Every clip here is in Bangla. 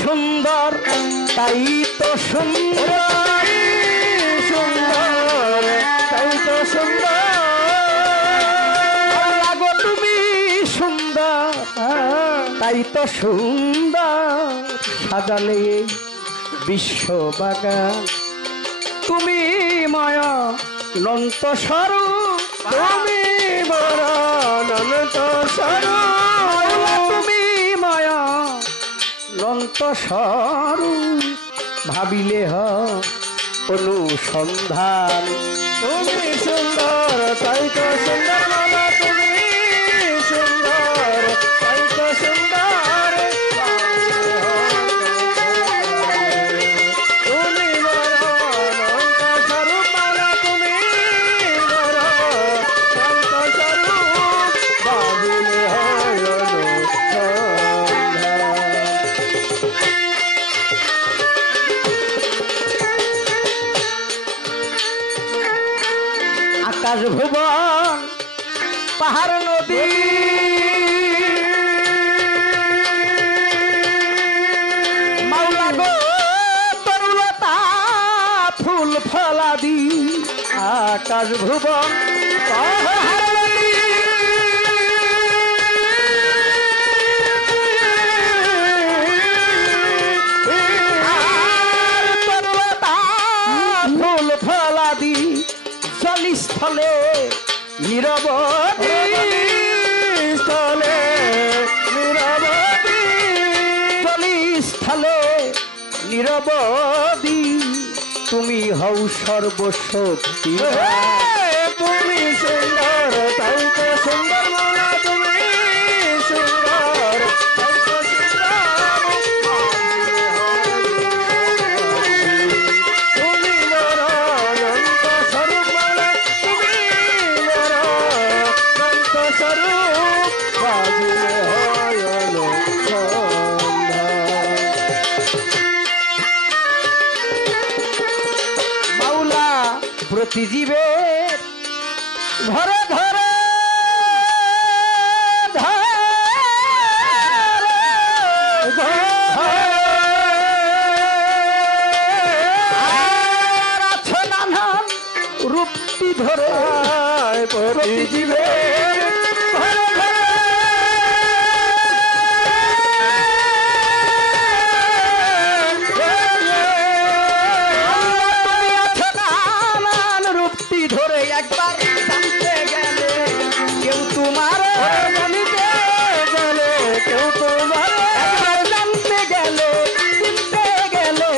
সুন্দর তাই তো সুন্দর, সুন্দর তাই তো সুন্দর লাগো তুমি সুন্দর তাই তো সুন্দর সাজালে বিশ্ব বাগান তুমি মায়া অনন্ত স্বরূপ, তুমি বড় অনন্ত স্বরূপ, তুমি মায়া অনন্ত স্বরূপ ভাবিলে অনুসন্ধান তুমি সুন্দর তাই তো সুন্দর মামা তুমি সুন্দর তাই তো সুন্দর তুমি বড় অনন্ত স্বরূপ মামা তুমি বড় অনন্ত স্বরূপ ভাবিলে আকাশ ভুবন পাহাড় নদী মাওলা গো তরুলতা ফুল ফলাদি আকাশ ভুবন পাহাড় নদী তরুলতা ফুল ফলাদি স্থলে নিরবধি স্থলে নিরবধি স্থলে নিরবধি তুমি হও সর্বশক্তি তুমি সুন্দর তাই তো সুন্দর মালা তুমি সুন্দর তাই তো সুন্দর তুমি বড় অনন্ত স্বরূপ মালা তুমি বড় অনন্ত স্বরূপ ভাবিলে হয় অনুসন্ধান মাওলা প্রতি জীবের ঘরে ঘরে রূপটি ধরে প্রতি জীবের ঘরে ঘরে তুমি আছো নানান রূপটি ধরে একবার জানতে গেলে কেউ তোমার জানিতে গেলে কেউ তোমার জানতে গেলে চিনতে গেলে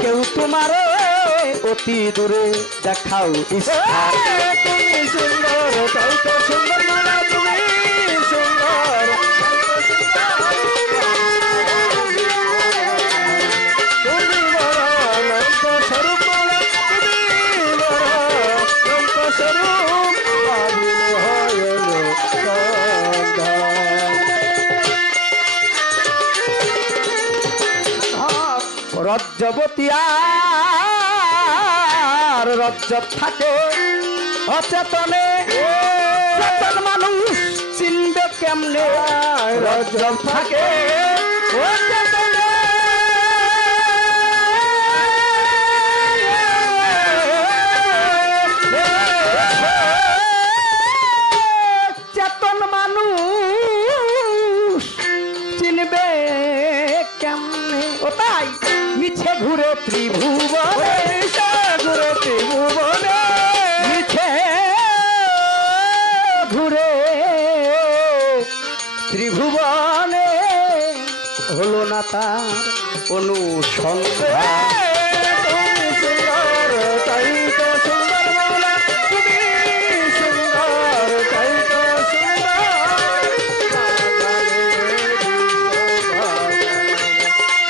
কেউ তোমার অতি দূরে দেখাও তুমি সুন্দর তাই তো সুন্দর মালা তুমি সুন্দর তুমি বড় অনন্ত স্বরূপ মালা তুমি বড় অনন্ত স্বরূপ ভাবিলে হয় অনুসন্ধান রজ্জবতিয়া রজ্জব থাকে অচেতনে চেতন মানুষ চিনবে কেমনে রজ্জব থাকে অচেতনে চেতন মানুষ চিনবে কেমনে ও তাই মিছে ঘুরে ত্রিভুবনে ঘুরে ত্রিভুবনে মিছে ঘুরে ত্রিভুবনে হলো না তার অনুসন্ধান তুমি সুন্দর তাই তো সুন্দর মাওলা তুমি সুন্দর তাই তো সুন্দর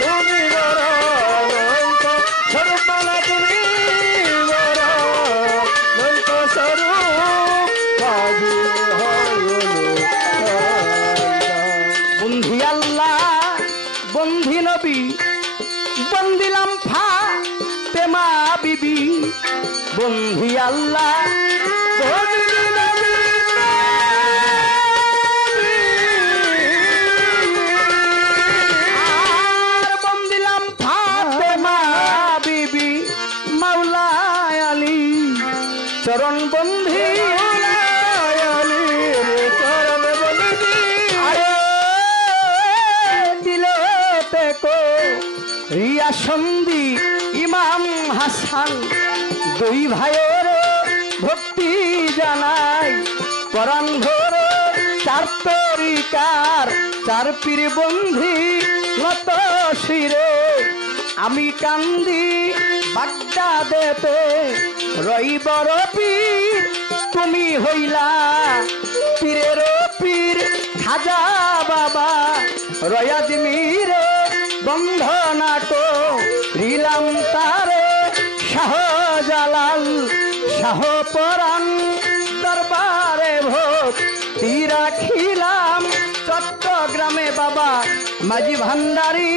তুমি বড় অনন্ত স্বরূপ মালা তুমি বড় অনন্ত স্বরূপ ভাবিলে হয় বন্ধি আল্লাহ বন্ধি নবী বন্দিলাম ফাতেমা বিবি বন্ধি আল্লাহ বন্ধি নবী আর বন্ধি দিলেতে কো রিয়া সন্ধি ইমাম হাসান দুই ভাইয়ের ভক্তি জানাই পরাণ ধরে চার তরিকার চার পীর বন্ধি নত শিরে আমি কান্দি বাগদাদেতে রইবর পীর তুমি হইলা পীরের পীর খাজা বাবা রয়াজমিরে বন্ধনাটো রিলাম তারে শাহজালাল শাহ পরাণ দরবারে ভোগ রাখিলাম চট্টগ্রামে বাবা মাঝি ভান্ডারি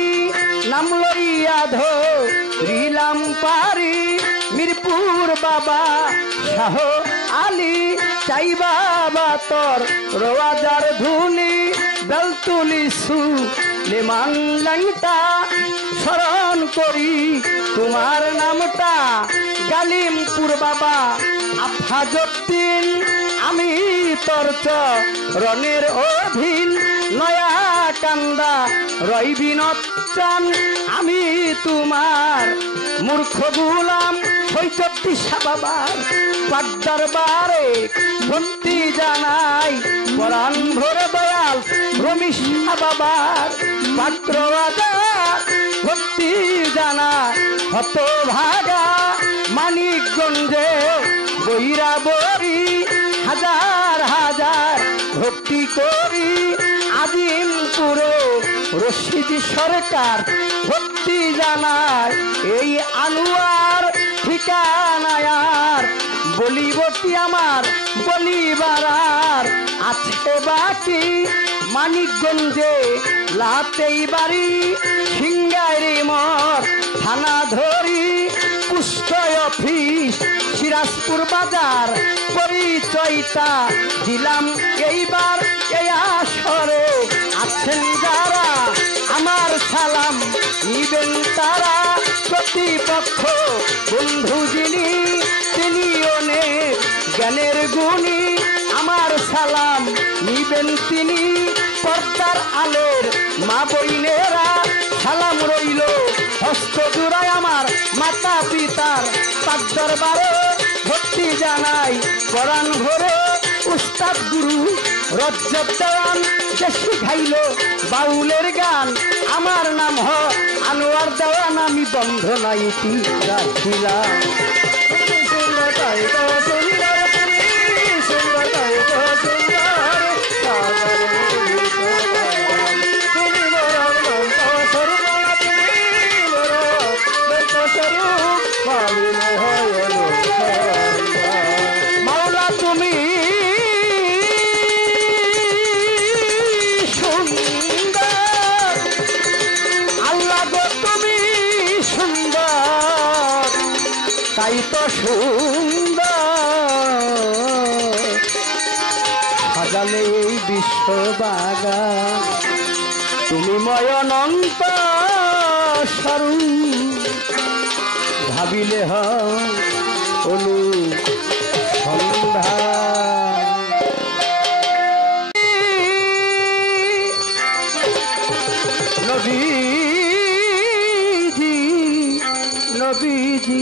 নাম লইয়া ধরিলাম পারি মিরপুর বাবা শাহ আলী চাই বাবা তোর রোয়াজার ধুলি বেলতুলি সু লেমান লাংটা স্মরণ করি তোমার নামটা গালিমপুর বাবা আফাজউদ্দিন আমি তোর চরণের অধীন নয়া কান্দা রইবিনত চান আমি তোমার মূর্খ গুলাম সৈচত্তি বাবার পাকদার বারে ভক্তি জানাই পরাণ ভরে দয়াল রমেশ বাবার পাত্র ভক্তি জানা হত ভাগা মানিকগঞ্জে বইরা বরি হাজার হাজার ভক্তি করি আজিমপুরে রশিদ সরকার ভক্তি জানায় এই আনোয়ার ঠিকানায়ার বলিবতি আমার বলিবারার আছে বাকি মানিকগঞ্জে লাতেই বাড়ি সিংগাইরি মর থানা ধরি পুষ্ট অফিস সিরাজপুর বাজার পরিচয়টা দিলাম এইবার এই আসরে আছেন যারা আমার সালাম নিবেন তারা প্রতিপক্ষ বন্ধু যিনি তিনি অনেক জ্ঞানের গুণী আমার সালাম নিবেন তিনি পর্দার আলোর মা বইনেরা সালাম রইল হস্ত জুড়ায় আমার মাতা পিতার পাক দরবারে ভক্তি জানাই পরাণ ভরে উস্তাদ গুরু রজ্জব দেওয়ান যে শিখাইল বাউলের গান আমার নাম হ আনোয়ার দেওয়ান আমি বন্ধ নাইটি রাখিলাম মাওলা তুমি সুন্দর আল্লাহ গো তুমি সুন্দর তাই তো সুন্দর সাজালে এই বিশ্ব বাগান তুমি ময়নন্ত স্বরূপ ভাবিলে হলু সন্ধ্যা নবীজি নবীজি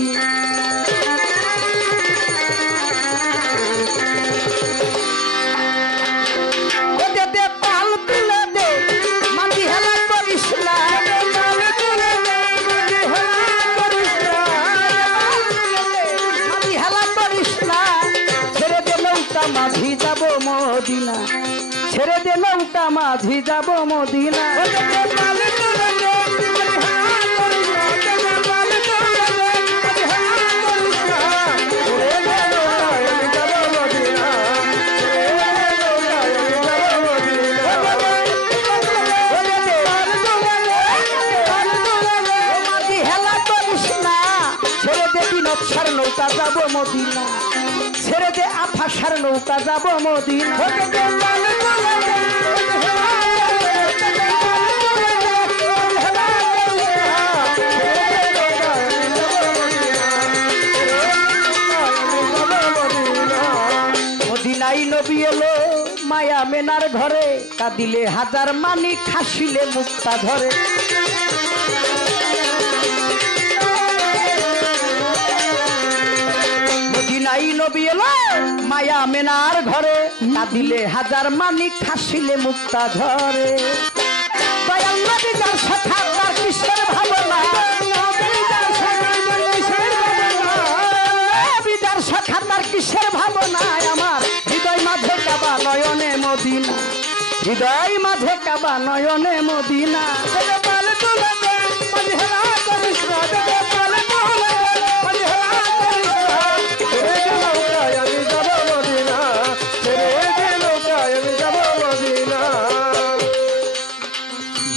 পাল তুলে দে মাটি হেলা করিস না মাঝি যাব মদিনা ছেড়ে দে নৌকা মাঝি যাব মদিনা ছেড়ে দে বিনোদসার নৌকা যাব মদিনা ছেড়ে দে আফাসার নৌকা যাব মদিনা নবী এলো মায়া মেনার ঘরে কাঁদিলে হাজার মানি খাসিলে মুক্তা ধরে মদিনায় নবী এলো মায়া মেনার ঘরে কাঁদিলে হাজার মানি খাসিলে মুক্তা ধরে দয়াল নবী যার সখা তার কিসের ভাবনা খাতার কিসের ভাবনায় আমার হৃদয় মাঝে কাবা নয়নে মদিনা হৃদয় মাঝে কাবা নয়নে মদিনা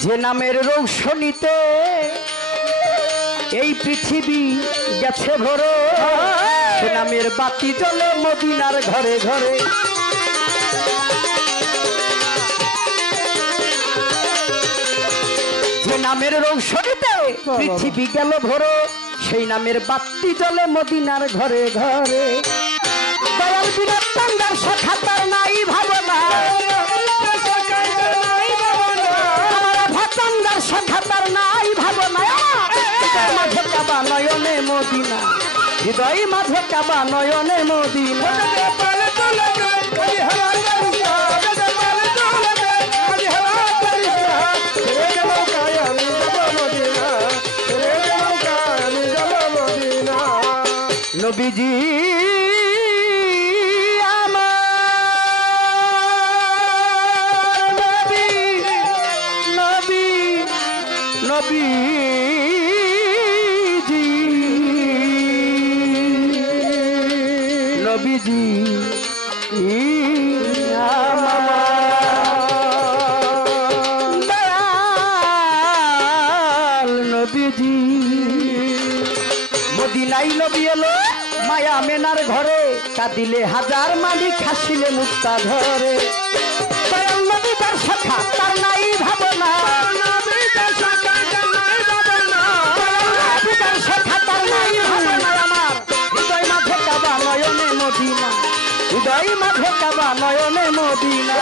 যে নামের রৌশনীতে এই পৃথিবী গেছে ভরে সে নামের বাতি জ্বলে মদিনার ঘরে ঘরে যে নামের রৌশনীতে পৃথিবী গেল ভরে সেই নামের বাতি জ্বলে মদিনার ঘরে ঘরে দয়াল বিরাট টাঙ্গার সখা তার নাই ভাবনা ভাতাঙ্গার সখা তার নাই ভাবনা মাঝে কাবা নয়নে মদিনা হৃদয় মাঝে কাবা নয়নে মদিনা নবীজি আমার নবী নবী নবী নবীজি দয়াল নবীজি মদিনায় নবী এলো মায়া মেনার ঘরে কাঁদিলে হাজার মালিক হাসিলে মুক্তা ধরে দয়াল নবী তার সখা তার নাই ভাবনা তার সখা তার নাই ভাবনা আমার হৃদয় মাঝে কাবা নয়নে মদিনা হৃদয় মাঝে কাবা নয়নে মদিনা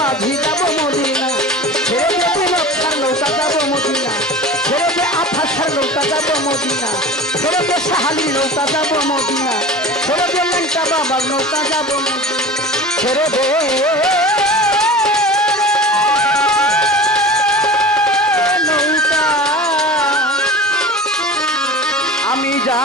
মাঝি যাবো মদিনা ছেড়ে দেবে নকশার নৌকা যাবো মদিনা ছেড়ে দে আফাসার নৌকা যাবো মদিনা ছেড়ে দে সাহালির নৌকা যাবো মদিনা ছেড়ে দে লঙ্কা বাবার নৌকা যাবো ছেড়ে দে নৌকা আমি যা